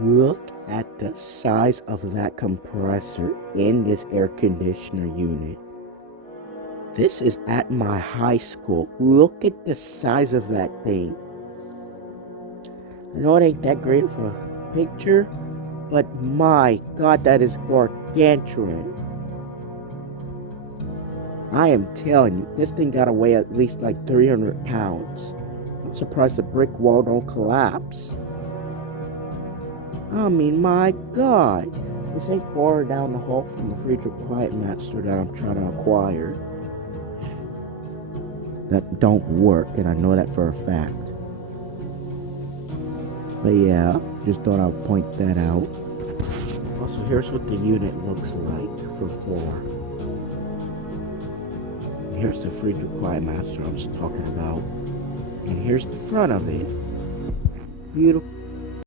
Look at the size of that compressor in this air conditioner unit. This is at my high school. Look at the size of that thing. I know it ain't that great of a picture, but my God, that is gargantuan. I am telling you, this thing gotta weigh at least like 300 pounds. I'm surprised the brick wall don't collapse. I mean, my God. This ain't far down the hall from the Friedrich Quiet Master that I'm trying to acquire. That don't work, and I know that for a fact. But yeah, just thought I'd point that out. Also, here's what the unit looks like from floor. Here's the Friedrich Quiet Master I was talking about. And here's the front of it. Beautiful.